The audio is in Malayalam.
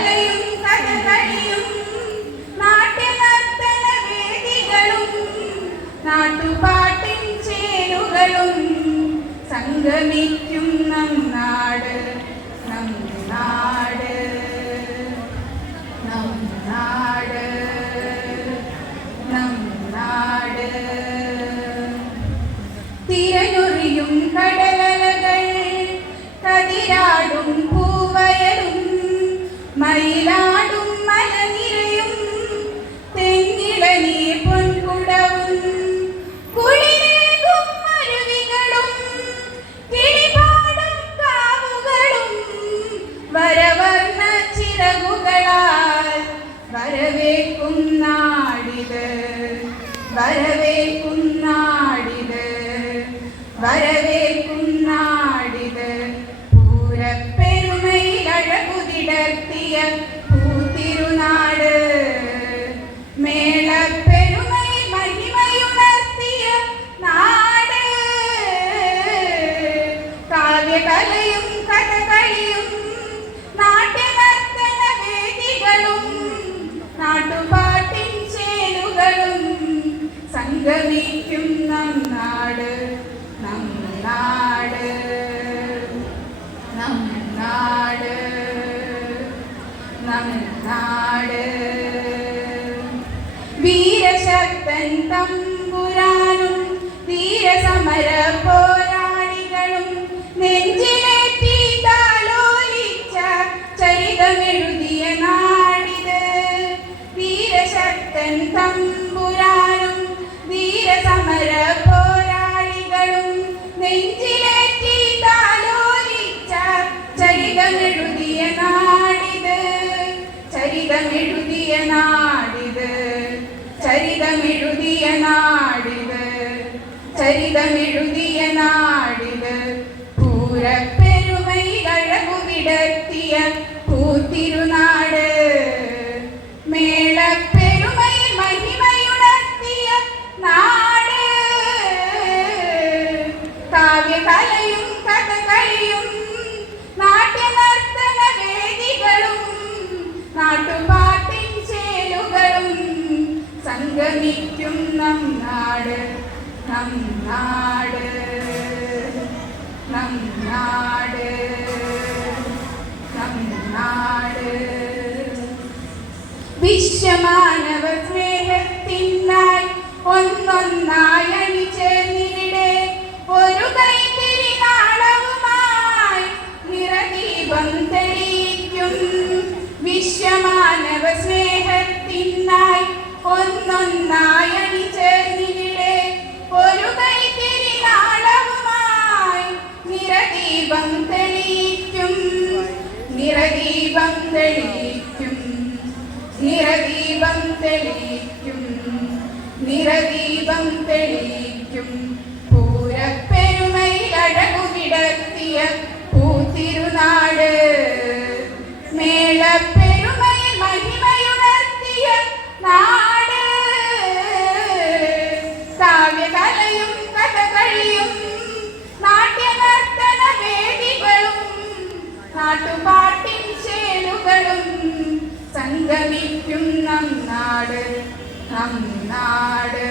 കാവ്യകലയും കഥകളിയും നാട്യനർത്തന വേദികളും നാട്ടുപാട്ടിൻ ചേരുകളും സംഗമിക്കും നം നാട് നം നാട് നം നാട് നം നാട്. തിരനൊറിയും കടലലകൾ കതിരാടും പൂവയലും മയിലാടും മലനിരയും തെങ്ങിളനീർ പൊൻകുടവും കുളിരേകും അരുവികളും കിളിപാടും കാവുകളും വരവർണ്ണ ചിറകുകളാൽ വരവേക്കും നാടിത് വരവേക്കും നാടിത് വരവേക്കും നാടിത്. പൂരപ്പെരുമയിൽ അഴകുതിടർത്തിയ പൂത്തിരുനാട് മേളപ്പെരുമയിൽ മഹിമയുണർത്തിയ നാട്. കാവ്യകലയും കഥകളിയും നാട്യനർത്തന വേദികളും നാട്ടുപാട്ടിൻ ചേരുകളും സംഗമിക്കും നം നാട് നം നാട് നം നാട് നം നാട്. വീരശക്തൻ തമ്പുരാനും ധീരസമര പോരാളികളും നെഞ്ചിലേറ്റി താലോലിച്ച ചരിതമെഴുതിയ നാടിത്. വീരശക്തൻ തമ്പുരാനും ധീരസമര പോരാളികളും നെഞ്ചിലേറ്റി താലോലിച്ച ചരിതമെഴുതിയ നാടിത് ചരിതമെഴുതിയ നാടിത് ചരിതമെഴുതിയ നാടിത് ചരിതമെഴുതിയ നാടിത്. പൂരപ്പെരുമയിൽ അഴകുവിടർത്തിയ പൂത്തിരുനാട് മേളപ്പെരുമയിൽ മഹിമയുണർത്തിയ നാട്. കാവ്യകലയും കഥകളിയും നാട്യനർത്തന വേദികളും നാട്ടുപാട്ടിൻ ചേരുകളും സംഗമിക്കും നം നാട് നം നാട് നം നാട് നം നാട്. വിശ്വമാനവ സ്നേഹത്തിനായി ഒന്നൊന്നായി അണിചേർന്നിവിടെ ഒരു കൈത്തിരി നാളവുമായി നിറദീപം തെളിയിക്കും. വിശ്വമാനവ സ്നേഹത്തിനായി ഒന്നൊന്നായി അണിചേർന്നിവിടെ ഒരു കൈത്തിരി നാളവുമായി നിറദീപം തെളിയിക്കും. നിറദീപം തെളിയിക്കും നിറദീപം തെളിയിക്കും നിറദീപം തെളിയിക്കും. പൂരപ്പെരുമയിൽ അഴകുവിടർത്തിയ പൂത്തിരുനാട് മേളപ്പെരുമയിൽ മഹിമയുണർത്തിയ നാട്. കാവ്യകലയും കഥകളിയും നാട്യനർത്തന വേദികളും നാട്ടുപാട്ടിൻ ചേരുകളും സംഗമിക്കും നം നാട് നം നാട്.